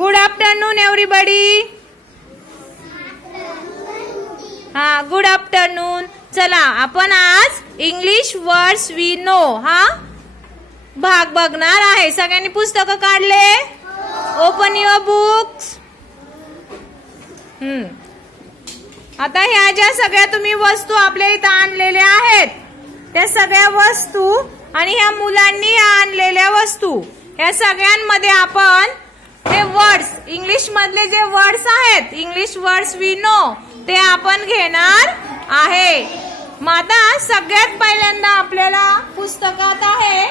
Good afternoon everybody. हा, good afternoon. चला आपण आज इंग्लिश वर्ड्स वी नो हा भाग बघणार आहे. सगळ्यांनी पुस्तकं काढले? Open your books. आता ह्या ज्या सगळ्या तुम्ही वस्तू आपल्या इथं आणलेल्या आहेत त्या सगळ्या वस्तू आणि ह्या मुलांनी आणलेल्या वस्तू ह्या सगळ्यांमध्ये आपण हे वर्ड्स इंग्लिश मधले जे वर्ड्स आहेत इंग्लिश वर्ड्स वी नो ते आपण घेणार आहे. मग आता सगळ्यात पहिल्यांदा आपल्याला पुस्तकात आहे